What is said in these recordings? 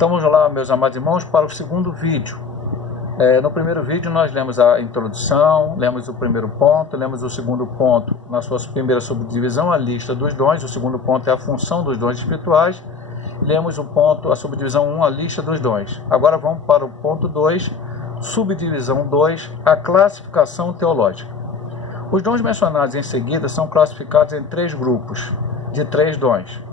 Então vamos lá, meus amados irmãos, para o segundo vídeo. No primeiro vídeo nós lemos a introdução, lemos o primeiro ponto, lemos o segundo ponto na sua primeira subdivisão, a lista dos dons. O segundo ponto é a função dos dons espirituais. Lemos o ponto, a subdivisão 1, a lista dos dons. Agora vamos para o ponto 2, subdivisão 2, a classificação teológica. Os dons mencionados em seguida são classificados em 3 grupos de 3 dons.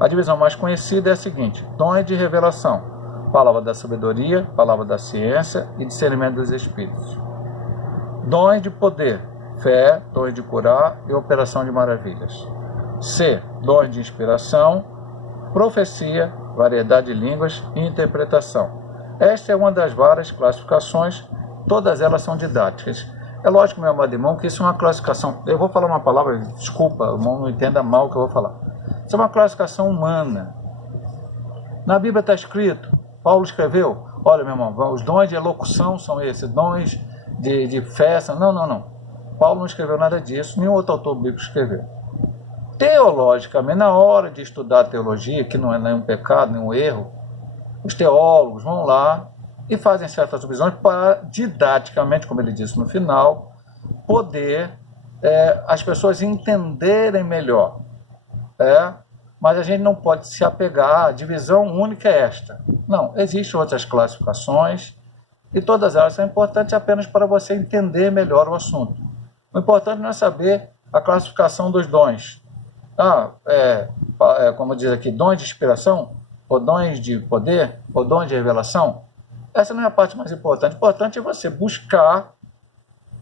A divisão mais conhecida é a seguinte: dons de revelação, palavra da sabedoria, palavra da ciência e discernimento dos espíritos. Dons de poder, fé, dons de curar e operação de maravilhas. C, dons de inspiração, profecia, variedade de línguas e interpretação. Esta é uma das várias classificações, todas elas são didáticas. É lógico, meu amado irmão, que isso é uma classificação. Eu vou falar uma palavra, desculpa, irmão, não entenda mal o que eu vou falar. Isso é uma classificação humana. Na Bíblia está escrito, Paulo escreveu, olha, meu irmão, os dons de elocução são esses, dons de fé. Não. Paulo não escreveu nada disso, nenhum outro autor bíblico escreveu. Teologicamente, na hora de estudar a teologia, que não é nenhum pecado, nenhum erro, os teólogos vão lá e fazem certas subdivisões para, didaticamente, como ele disse no final, poder as pessoas entenderem melhor. Mas a gente não pode se apegar, a divisão única é esta. Não, existem outras classificações e todas elas são importantes apenas para você entender melhor o assunto. O importante não é saber a classificação dos dons. Como diz aqui, dons de inspiração, ou dons de poder, ou dons de revelação. Essa não é a parte mais importante. O importante é você buscar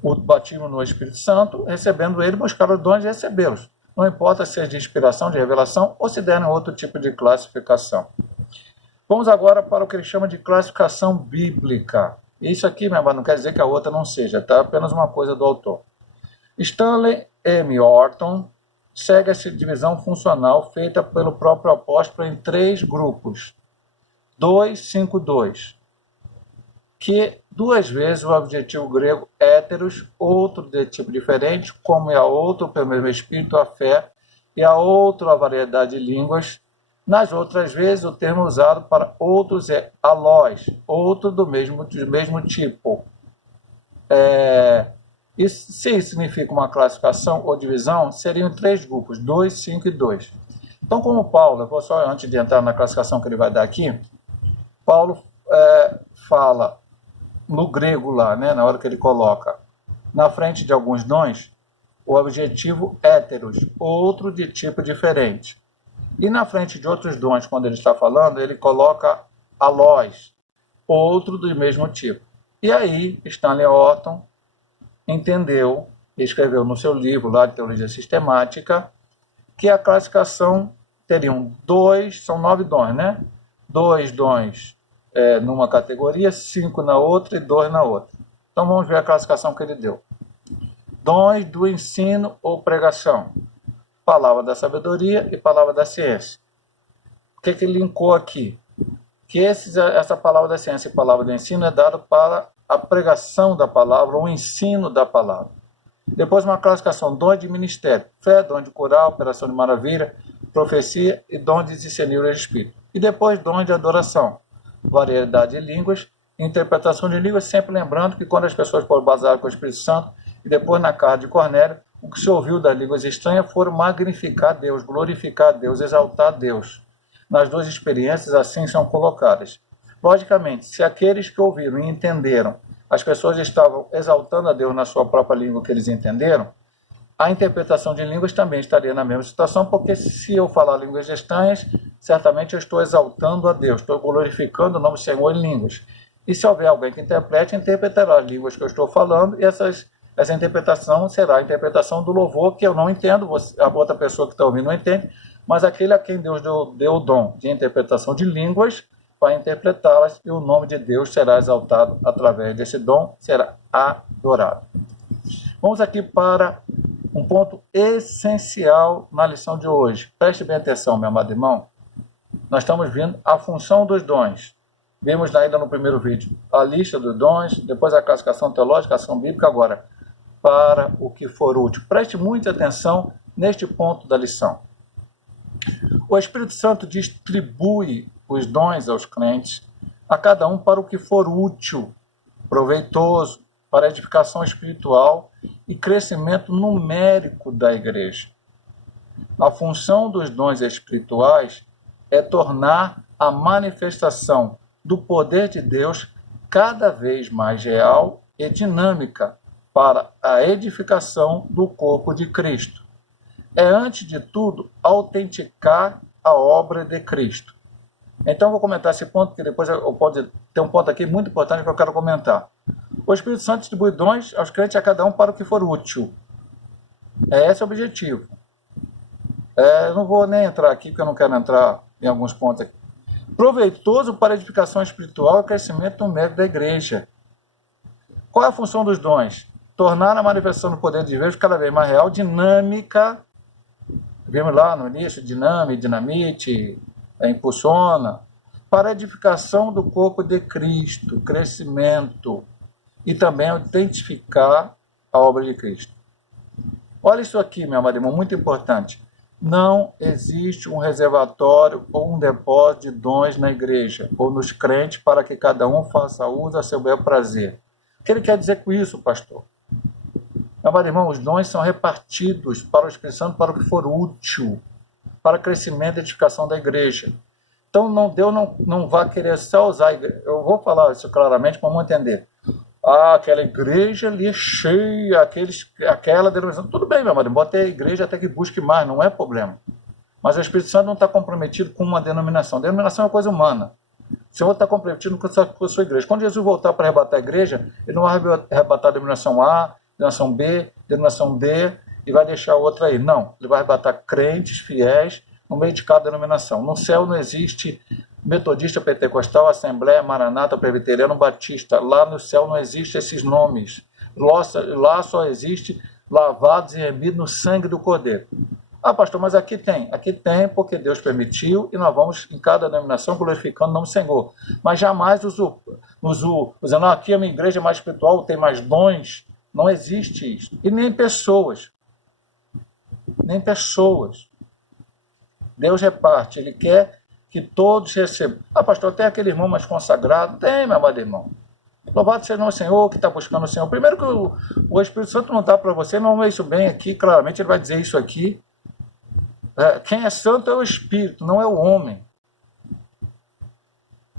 o batismo no Espírito Santo, recebendo ele, buscar os dons e recebê-los. Não importa se é de inspiração, de revelação, ou se derem outro tipo de classificação. Vamos agora para o que ele chama de classificação bíblica. Isso aqui, meu irmão, não quer dizer que a outra não seja, tá? Apenas uma coisa do autor. Stanley M. Orton segue essa divisão funcional feita pelo próprio apóstolo em 3 grupos. 2, 5, 2. Que 2 vezes o adjetivo grego héteros, outro de tipo diferente, como é a outro pelo mesmo espírito, a fé, e a outro a variedade de línguas. Nas outras vezes o termo usado para outros é alós, outro do mesmo tipo. Isso, se isso significa uma classificação ou divisão, seriam 3 grupos, 2, 5 e 2. Então, como Paulo, eu vou só antes de entrar na classificação que ele vai dar aqui, Paulo fala no grego lá, né, na hora que ele coloca na frente de alguns dons, o adjetivo héteros, outro de tipo diferente. E na frente de outros dons, quando ele está falando, ele coloca alós, outro do mesmo tipo. E aí, Stanley Orton entendeu, escreveu no seu livro lá de Teologia Sistemática, que a classificação teriam 2, são 9 dons, né? 2 dons numa categoria, 5 na outra e 2 na outra. Então vamos ver a classificação que ele deu. Dons do ensino ou pregação, palavra da sabedoria e palavra da ciência. O que ele linkou aqui? Que essa palavra da ciência e palavra do ensino é dada para a pregação da palavra, ou o ensino da palavra. Depois uma classificação, dom de ministério, fé, dom de curar, operação de maravilha, profecia e dom de discernir o espírito. E depois dom de adoração, variedade de línguas, interpretação de línguas, sempre lembrando que quando as pessoas foram basiladas com o Espírito Santo, e depois na carta de Cornélio, o que se ouviu das línguas estranhas foram magnificar Deus, glorificar Deus, exaltar Deus. Nas 2 experiências assim são colocadas. Logicamente, se aqueles que ouviram e entenderam, as pessoas estavam exaltando a Deus na sua própria língua que eles entenderam, a interpretação de línguas também estaria na mesma situação, porque se eu falar línguas estranhas, certamente eu estou exaltando a Deus, estou glorificando o nome do Senhor em línguas. E se houver alguém que interprete, interpretará as línguas que eu estou falando, e essa interpretação será a interpretação do louvor, que eu não entendo, a outra pessoa que está ouvindo não entende, mas aquele a quem Deus deu o dom de interpretação de línguas, vai interpretá-las, e o nome de Deus será exaltado através desse dom, será adorado. Vamos aqui para um ponto essencial na lição de hoje. Preste bem atenção, meu amado irmão. Nós estamos vendo a função dos dons. Vimos ainda no primeiro vídeo a lista dos dons, depois a classificação teológica, a ação bíblica. Agora, para o que for útil. Preste muita atenção neste ponto da lição. O Espírito Santo distribui os dons aos crentes, a cada um para o que for útil, proveitoso, para edificação espiritual e crescimento numérico da igreja. A função dos dons espirituais é tornar a manifestação do poder de Deus cada vez mais real e dinâmica para a edificação do corpo de Cristo. É, antes de tudo, autenticar a obra de Cristo. Então, vou comentar esse ponto, que depois pode ter um ponto aqui muito importante que eu quero comentar. O Espírito Santo distribui dons aos crentes, a cada um para o que for útil. Esse é o objetivo. Eu não vou nem entrar aqui, porque eu não quero entrar em alguns pontos aqui. Proveitoso para a edificação espiritual e crescimento numérico da igreja. Qual é a função dos dons? Tornar a manifestação do poder de Deus cada vez mais real, dinâmica. Vimos lá no início, dinamite, impulsiona, para a edificação do corpo de Cristo, crescimento, e também autentificar a obra de Cristo. Olha isso aqui, meu amado irmão, muito importante. Não existe um reservatório ou um depósito de dons na igreja ou nos crentes para que cada um faça uso a seu bel prazer. O que ele quer dizer com isso, pastor? Meu amado irmão, os dons são repartidos para o Espírito Santo para o que for útil, para crescimento e edificação da igreja. Então, Deus não vai querer só usar a igreja. Eu vou falar isso claramente para vamos entender. Aquela igreja ali é cheia, aquela denominação. Tudo bem, meu amado, bota a igreja até que busque mais, não é problema. Mas o Espírito Santo não está comprometido com uma denominação. Denominação é uma coisa humana. O Senhor está comprometido com a sua igreja. Quando Jesus voltar para arrebatar a igreja, ele não vai arrebatar a denominação A, denominação B, denominação D, e vai deixar outra aí. Não, ele vai arrebatar crentes, fiéis, no meio de cada denominação. No céu não existe metodista, pentecostal, assembleia, maranata, presbiteriano, batista. Lá no céu não existem esses nomes. Lá só existe lavados e remidos no sangue do Cordeiro. Ah, pastor, mas aqui tem. Aqui tem porque Deus permitiu e nós vamos em cada denominação glorificando o nome do Senhor. Mas jamais usando aqui a minha igreja é mais espiritual, tem mais dons. Não existe isso. E nem pessoas. Nem pessoas. Deus reparte. Ele quer que todos recebam. Ah, pastor, tem aquele irmão mais consagrado? Tem, meu amado irmão. Louvado seja o Senhor que está buscando o Senhor. Primeiro que o Espírito Santo não dá para você, não vê isso bem aqui, claramente ele vai dizer isso aqui. Quem é santo é o Espírito, não é o homem.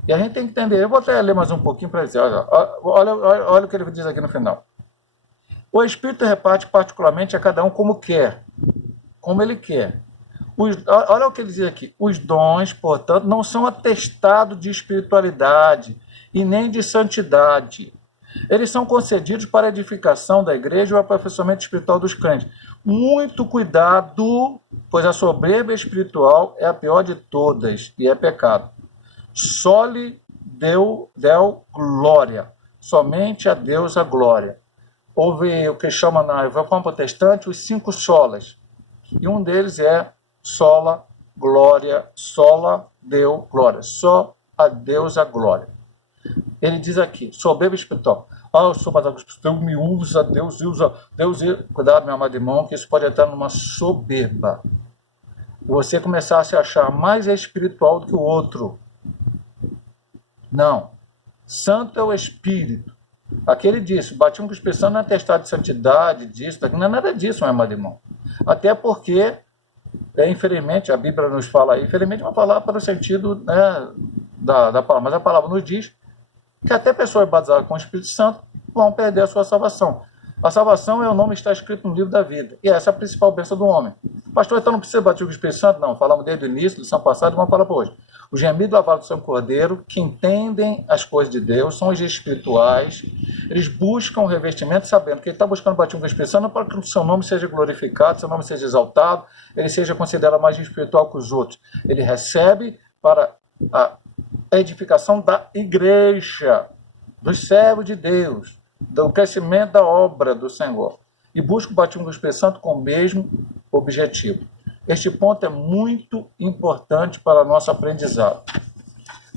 E a gente tem que entender. Eu vou até ler mais um pouquinho para dizer. Olha o que ele diz aqui no final. O Espírito reparte particularmente a cada um como quer, como ele quer. Olha o que ele diz aqui. Os dons, portanto, não são atestados de espiritualidade e nem de santidade. Eles são concedidos para a edificação da igreja e o aperfeiçoamento espiritual dos crentes. Muito cuidado, pois a soberba espiritual é a pior de todas e é pecado. Só lhe deu glória. Somente a Deus a glória. Houve o que chama na reforma protestante os 5 solas. E um deles é sola, glória, sola, deu, glória. Só a Deus a glória. Ele diz aqui, soberba espiritual. Eu sou mais Deus me usa, Deus usa. Cuidado, meu amado irmão, que isso pode entrar numa soberba. Você começar a se achar mais espiritual do que o outro. Não. Santo é o Espírito. Aqui ele disse, batismo com o Espírito Santo não é atestado de santidade, disso, daqui, não é nada disso, meu amado irmão. Até porque, infelizmente, a Bíblia nos fala aí, infelizmente vai falar para o sentido, né, da palavra, mas a palavra nos diz que até pessoas batizadas com o Espírito Santo vão perder a sua salvação. A salvação é o nome que está escrito no livro da vida. E essa é a principal bênção do homem. Pastor, então não precisa bater com o Espírito Santo? Não, falamos desde o início, lição passada, e vamos falar para hoje. Os gemidos lavados do Santo Cordeiro, que entendem as coisas de Deus, são os espirituais, eles buscam o revestimento sabendo que ele está buscando o batismo com o Espírito Santo não para que o seu nome seja glorificado, seu nome seja exaltado, ele seja considerado mais espiritual que os outros. Ele recebe para a edificação da igreja, dos servos de Deus, do crescimento da obra do Senhor. E busca o batismo do Espírito Santo com o mesmo objetivo. Este ponto é muito importante para nosso aprendizado.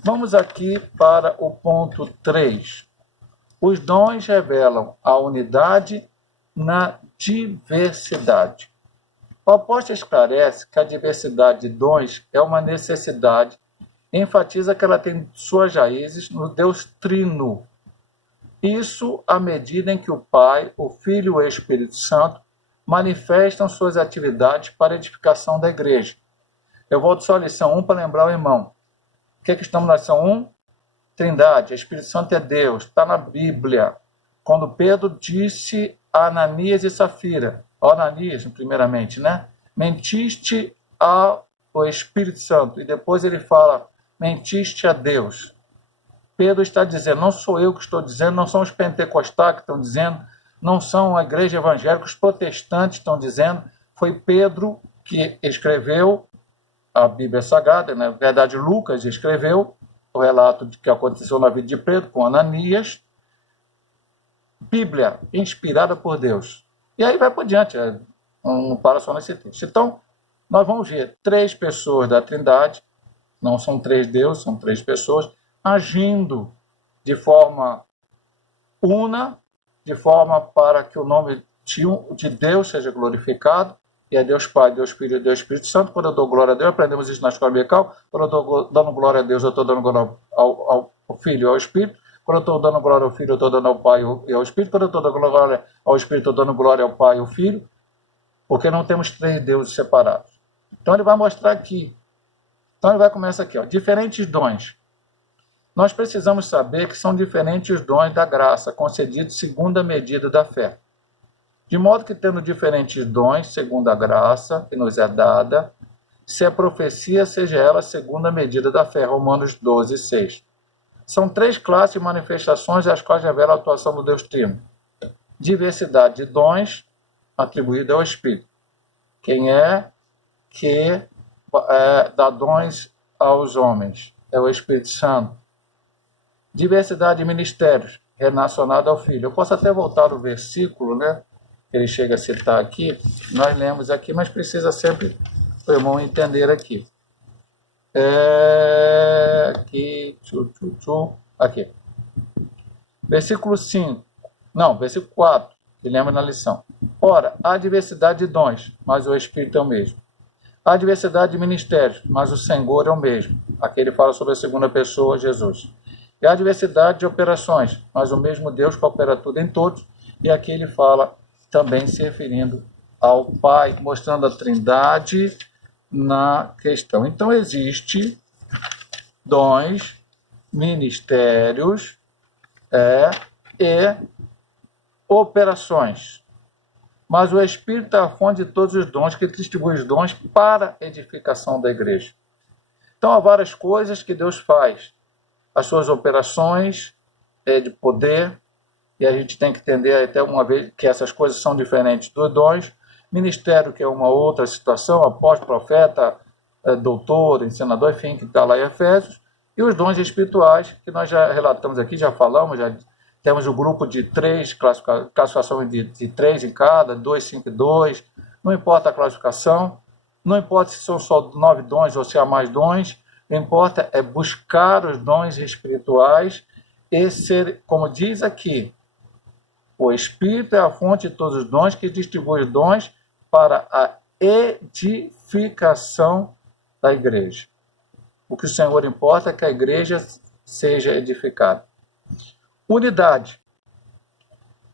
Vamos aqui para o ponto 3. Os dons revelam a unidade na diversidade. O apóstolo esclarece que a diversidade de dons é uma necessidade enfatiza que ela tem suas raízes no Deus Trino. Isso à medida em que o Pai, o Filho e o Espírito Santo manifestam suas atividades para a edificação da igreja. Eu volto só à lição 1 para lembrar o irmão. O que estamos na lição 1? Trindade, Espírito Santo é Deus, está na Bíblia. Quando Pedro disse a Ananias e Safira, a Ananias, primeiramente, né? Mentiste ao Espírito Santo. E depois ele fala, mentiste a Deus. Pedro está dizendo, não sou eu que estou dizendo, não são os pentecostais que estão dizendo, não são a igreja evangélica, os protestantes estão dizendo, foi Pedro que escreveu a Bíblia Sagrada, na verdade Lucas escreveu o relato de que aconteceu na vida de Pedro com Ananias, Bíblia inspirada por Deus. E aí vai por diante, não para só nesse texto. Então, nós vamos ver 3 pessoas da Trindade, não são 3 deuses, são 3 pessoas, agindo de forma una, de forma para que o nome de Deus seja glorificado, e é Deus Pai, Deus Filho e Deus Espírito Santo. Quando eu dou glória a Deus, aprendemos isso na escola dominical, quando eu estou dando glória a Deus, eu estou dando glória ao Filho e ao Espírito, quando eu estou dando glória ao Filho, eu estou dando ao Pai e ao Espírito, quando eu estou dando glória ao Espírito, eu estou dando glória ao Pai e ao Filho, porque não temos 3 deuses separados. Então ele vai mostrar aqui. Então ele vai começar aqui, ó, diferentes dons. Nós precisamos saber que são diferentes dons da graça, concedidos segundo a medida da fé. De modo que, tendo diferentes dons, segundo a graça que nos é dada, se a profecia, seja ela segundo a medida da fé. Romanos 12, 6. São 3 classes de manifestações as quais revela a atuação do Deus Trino. Diversidade de dons atribuída ao Espírito. Quem é que dá dons aos homens? É o Espírito Santo. Diversidade de ministérios, relacionada ao Filho. Eu posso até voltar ao versículo, né? Que ele chega a citar aqui. Nós lemos aqui, mas precisa sempre o irmão entender aqui. Aqui. Versículo 5. Não, versículo 4, que lembra na lição. Ora, há diversidade de dons, mas o Espírito é o mesmo. Há diversidade de ministérios, mas o Senhor é o mesmo. Aqui ele fala sobre a segunda pessoa, Jesus. E há diversidade de operações, mas o mesmo Deus que opera tudo em todos. E aqui ele fala também se referindo ao Pai, mostrando a Trindade na questão. Então, existe dons, ministérios e operações. Mas o Espírito é a fonte de todos os dons, que distribui os dons para a edificação da igreja. Então, há várias coisas que Deus faz. As suas operações de poder, e a gente tem que entender até uma vez que essas coisas são diferentes dos dons. Ministério, que é uma outra situação, apóstolo, profeta, doutor, ensinador, enfim, que está lá em Efésios. E os dons espirituais, que nós já relatamos aqui, já falamos, já temos o grupo de 3, classificação de 3 em cada, 2, 5 e 2, não importa a classificação, não importa se são só 9 dons ou se há mais dons, o que importa é buscar os dons espirituais e ser, como diz aqui, o Espírito é a fonte de todos os dons, que distribui os dons para a edificação da igreja. O que o Senhor importa é que a igreja seja edificada. Unidade.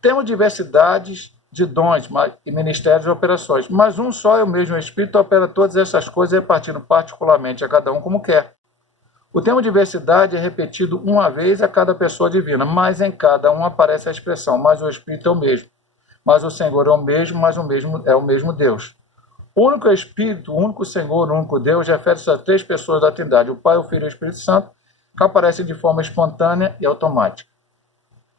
Temos diversidades de dons e ministérios e operações, mas um só é o mesmo Espírito opera todas essas coisas, repartindo particularmente a cada um como quer. O termo diversidade é repetido uma vez a cada pessoa divina, mas em cada um aparece a expressão, mas o Espírito é o mesmo. Mas o Senhor é o mesmo, mas o mesmo é o mesmo Deus. O único Espírito, o único Senhor, o único Deus, refere-se a 3 pessoas da Trindade, o Pai, o Filho e o Espírito Santo, que aparecem de forma espontânea e automática.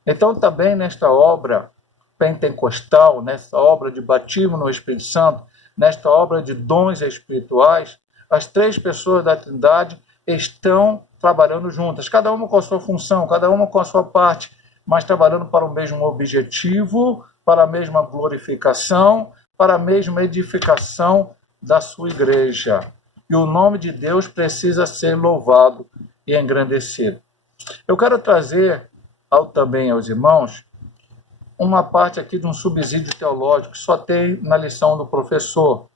Então, também nesta obra pentecostal, nesta obra de batismo no Espírito Santo, nesta obra de dons espirituais, as 3 pessoas da Trindade estão trabalhando juntas, cada uma com a sua função, cada uma com a sua parte, mas trabalhando para o mesmo objetivo, para a mesma glorificação, para a mesma edificação da sua igreja. E o nome de Deus precisa ser louvado e engrandecido. Eu quero trazer também aos irmãos uma parte aqui de um subsídio teológico que só tem na lição do professor,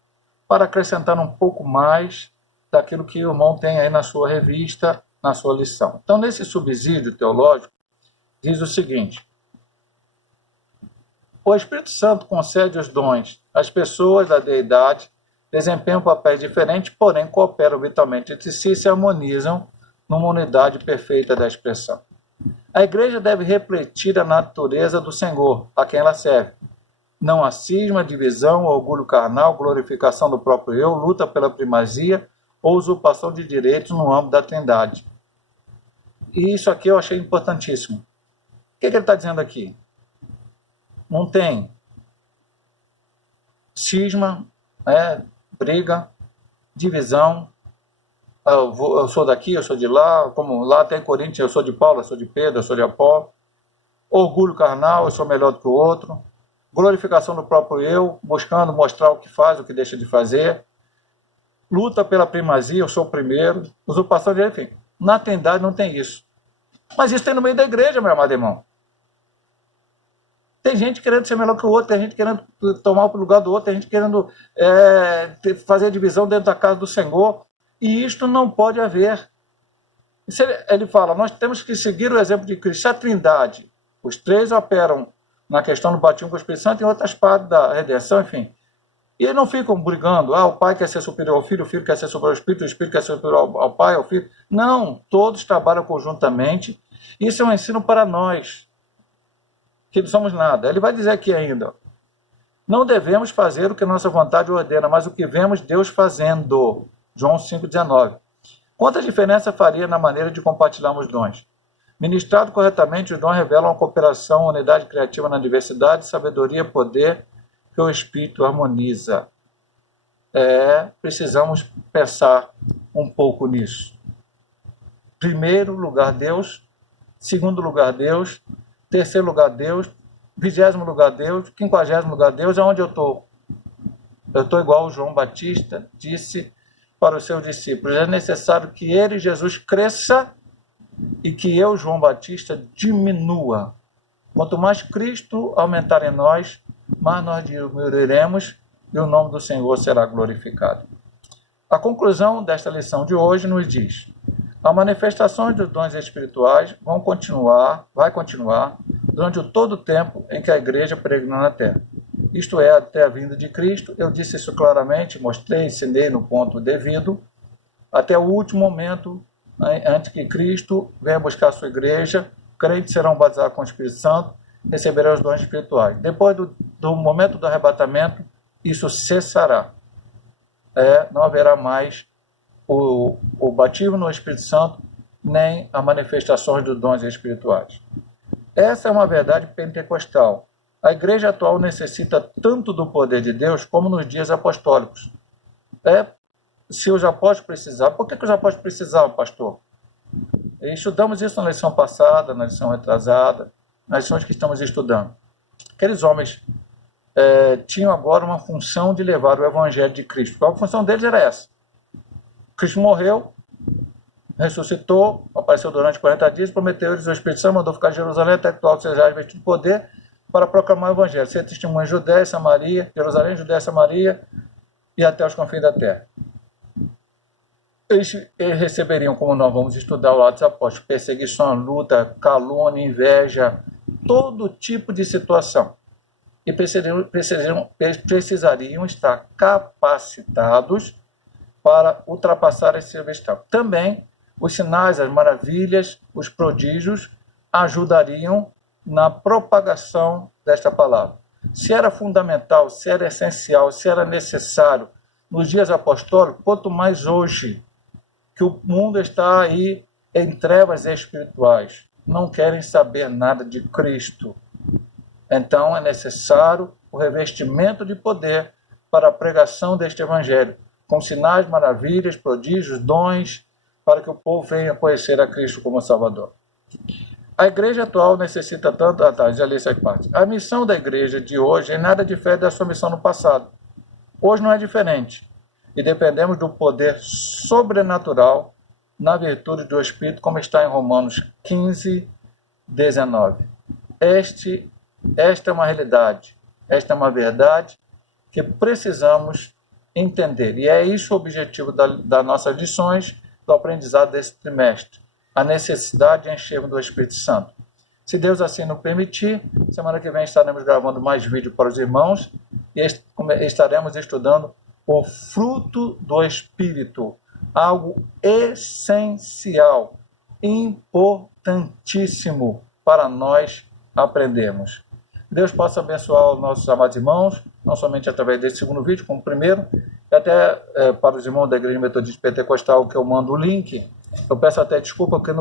para acrescentar um pouco mais daquilo que o irmão tem aí na sua revista, na sua lição. Então, nesse subsídio teológico, diz o seguinte: o Espírito Santo concede os dons às pessoas da deidade, desempenham papéis diferentes, porém cooperam vitalmente entre si e se harmonizam numa unidade perfeita da expressão. A igreja deve refletir a natureza do Senhor, a quem ela serve. Não há cisma, divisão, orgulho carnal, glorificação do próprio eu, luta pela primazia ou usurpação de direitos no âmbito da Trindade. E isso aqui eu achei importantíssimo. O que ele está dizendo aqui? Não tem cisma, briga, divisão. Eu sou daqui, eu sou de lá, como lá tem Coríntios, eu sou de Paulo, eu sou de Pedro, eu sou de Apolo. Orgulho carnal, eu sou melhor do que o outro. Glorificação do próprio eu, buscando mostrar o que faz, o que deixa de fazer. Luta pela primazia, eu sou o primeiro. Usurpação de direito, enfim. Na Trindade não tem isso. Mas isso tem no meio da igreja, meu amado irmão. Tem gente querendo ser melhor que o outro, tem gente querendo tomar o lugar do outro, tem gente querendo fazer a divisão dentro da casa do Senhor. E isto não pode haver. Ele fala, nós temos que seguir o exemplo de Cristo. Se a Trindade, os três operam na questão do batismo com o Espírito Santo, em outras partes da redenção, enfim. E eles não ficam brigando, o pai quer ser superior ao filho, o filho quer ser superior ao Espírito, o Espírito quer ser superior ao pai, ao filho. Não, todos trabalham conjuntamente. Isso é um ensino para nós, que não somos nada. Ele vai dizer aqui ainda, não devemos fazer o que nossa vontade ordena, mas o que vemos Deus fazendo. João 5,19. Quanta diferença faria na maneira de compartilharmos dons? Ministrado corretamente, os dons revelam a cooperação, unidade criativa na diversidade, sabedoria, poder, que o Espírito harmoniza. Precisamos pensar um pouco nisso. Primeiro lugar, Deus. Segundo lugar, Deus. Terceiro lugar, Deus. 20º lugar, Deus. 50º lugar, Deus. Aonde eu estou? Eu estou igual o João Batista disse para os seus discípulos. É necessário que ele, Jesus, cresça e que eu, João Batista, diminua. Quanto mais Cristo aumentar em nós, mais nós diminuiremos e o nome do Senhor será glorificado. A conclusão desta lição de hoje nos diz: as manifestações dos dons espirituais vai continuar durante todo o tempo em que a igreja peregrina na terra. Isto é, até a vinda de Cristo. Eu disse isso claramente, mostrei, ensinei no ponto devido, até o último momento, antes que Cristo venha buscar a sua igreja, crentes serão batizados com o Espírito Santo, receberão os dons espirituais. Depois do momento do arrebatamento, isso cessará. Não haverá mais o batismo no Espírito Santo, nem as manifestações dos dons espirituais. Essa é uma verdade pentecostal. A igreja atual necessita tanto do poder de Deus como nos dias apostólicos. Se os apóstolos precisavam, por que os apóstolos precisavam, pastor? Estudamos isso na lição passada, na lição retrasada, nas lições que estamos estudando. Aqueles homens tinham agora uma função de levar o evangelho de Cristo. A função deles era essa. Cristo morreu, ressuscitou, apareceu durante 40 dias, prometeu-lhes o Espírito Santo, mandou ficar em Jerusalém até que o alto seja vestido de poder para proclamar o evangelho. Ser testemunha em Judéia, Samaria, Jerusalém, Judéia, Samaria e até os confins da terra. Eles receberiam, como nós vamos estudar ao lado dos apóstolos, perseguição, luta, calúnia, inveja, todo tipo de situação. E precisariam estar capacitados para ultrapassar esse obstáculo. Também os sinais, as maravilhas, os prodígios ajudariam na propagação desta palavra. Se era fundamental, se era essencial, se era necessário nos dias apostólicos, quanto mais hoje, que o mundo está aí em trevas espirituais, não querem saber nada de Cristo. Então é necessário o revestimento de poder para a pregação deste evangelho, com sinais, maravilhas, prodígios, dons, para que o povo venha conhecer a Cristo como Salvador. A igreja atual necessita tanto... já li essa parte. A missão da igreja de hoje é nada diferente da sua missão no passado. Hoje não é diferente. E dependemos do poder sobrenatural na virtude do Espírito, como está em Romanos 15, 19. Esta é uma realidade, esta é uma verdade que precisamos entender. E é isso o objetivo das nossas lições, do aprendizado desse trimestre. A necessidade de enchermos do Espírito Santo. Se Deus assim nos permitir, semana que vem estaremos gravando mais vídeo para os irmãos e estaremos estudando o fruto do Espírito, algo essencial, importantíssimo para nós aprendermos. Deus possa abençoar os nossos amados irmãos, não somente através desse segundo vídeo, como o primeiro, e até para os irmãos da Igreja Metodista Pentecostal, que eu mando o link. Eu peço até desculpa, porque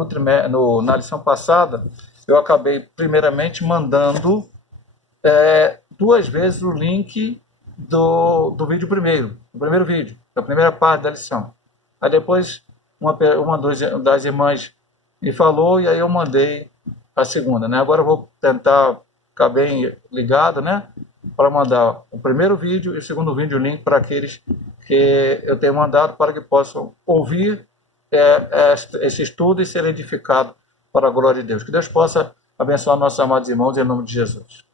na lição passada, eu acabei primeiramente mandando 2 vezes o link do vídeo primeiro, do primeiro vídeo, da primeira parte da lição. Aí depois uma das irmãs me falou e aí eu mandei a segunda, né? Agora eu vou tentar ficar bem ligado, né? Para mandar o primeiro vídeo e o segundo vídeo, o link para aqueles que eu tenho mandado para que possam ouvir esse estudo e ser edificado para a glória de Deus. Que Deus possa abençoar nossos amados irmãos em nome de Jesus.